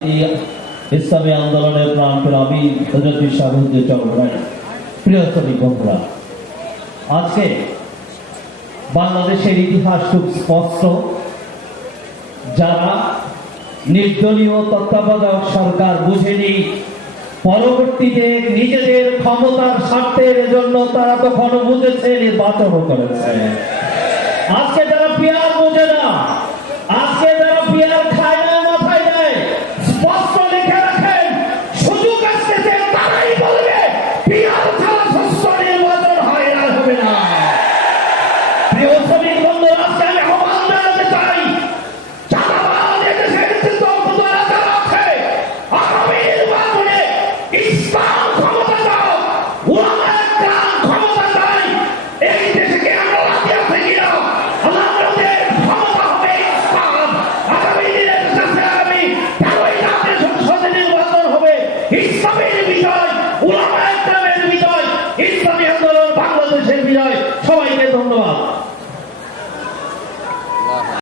ইসলামী আন্দোলনের প্রাণপ্রাণী হযরত শাহবুদ্দিন চট্টোপাধ্যায়। প্রিয় শ্রমিক বন্ধুরা, আজকে বাংলাদেশের ইতিহাস খুব স্পষ্ট। যারা নির্দলীয় তত্ত্বাবধায়ক সরকার বুঝেনি, পরবর্তীতে নিজেদের ক্ষমতার স্বার্থের জন্য তারা তখন বুঝেছে, নির্বাচনও করেছে। আজকে যারা পিয়ার বোঝে না, আজকে যারা পিয়ার খায় না, মাথায় দেয়, স্পষ্ট লিখে রাখেন, সুযোগ আসতেছে তারাই বলবে পিয়ার ছাড়া সুস্থ নির্বাচন হয় না, হবে না। প্রিয় শ্রমিক বন্ধুরা, আজকে আমি আহ্বান জানাতে চাই, চাঁদাবাজ এদেশের চিন্তাধারা যারা আছে, আগামী নির্বাচনে ইসলাম ক্ষমতা দাও, উলামায়ে কেরাম ক্ষমতা চাই। এই দেশে কি আমরা রাজি আছি কিনা? আমাদের ক্ষমতা হবে ইসলাম। আগামী দিনে দেশে আমি 13ই রাতে সংসদে নির্বাচন হবে, ইসলামের বিজয়, উলামায়ে কেরামের বিজয়, ইসলামী আন্দোলন বাংলাদেশের বিজয়। সবাইকে ধন্যবাদ।